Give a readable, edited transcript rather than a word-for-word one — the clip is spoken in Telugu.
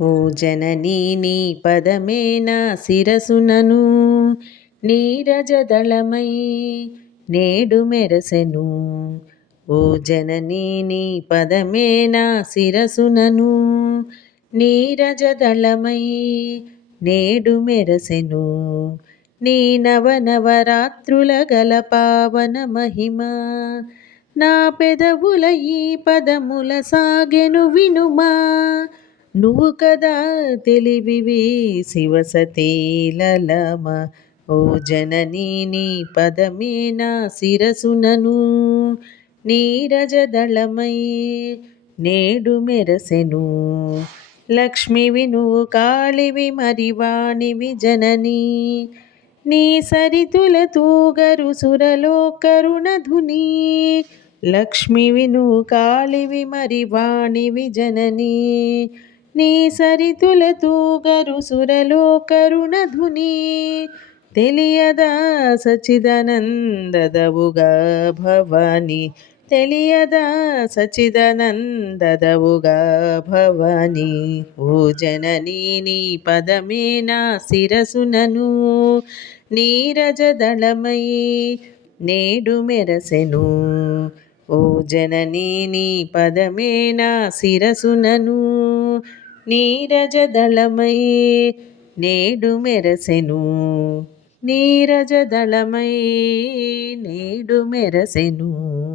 ఓ జననీ నీ పదమే నా శిరసునను నీరజదళమై నేడు మెరసెను. ఓ జననీ నీ పదమే నా శిరసునను నీరజదళమై నేడు మెరసెను. నీ నవనవరాత్రుల గల పావన మహిమ నా పెదవుల ఈ పదముల సాగెను వినుమా. నువ్వు కదా తెలివివి శివసతేలలమ. ఓ జననీ నీ పదమే నా శిరసునను నీరజదళమై నేడు మెరసెను. లక్ష్మివి నువ్వు కాళివి మరి వాణివి జననీ నీ సరితుల తూగరు సురలో కరుణధుని. లక్ష్మివి నువ్వు కాళివి మరి వాణివి జననీ నీ సరితుల తూగరు సురలో కరుణధుని. తెలియదా సచిదానందదవుగా భవాని, తెలియదా సచిదానందదవుగా భవాని. ఓ జననీ నీ పదమే నా శిరసునను నీరజదళమై నేడు మెరసెను. ఓ జననీ నీ పదమే నా శిరసునను నీరజదళమై నేడు మెరసెను. నీరజదళమై నేడు మెరసెను.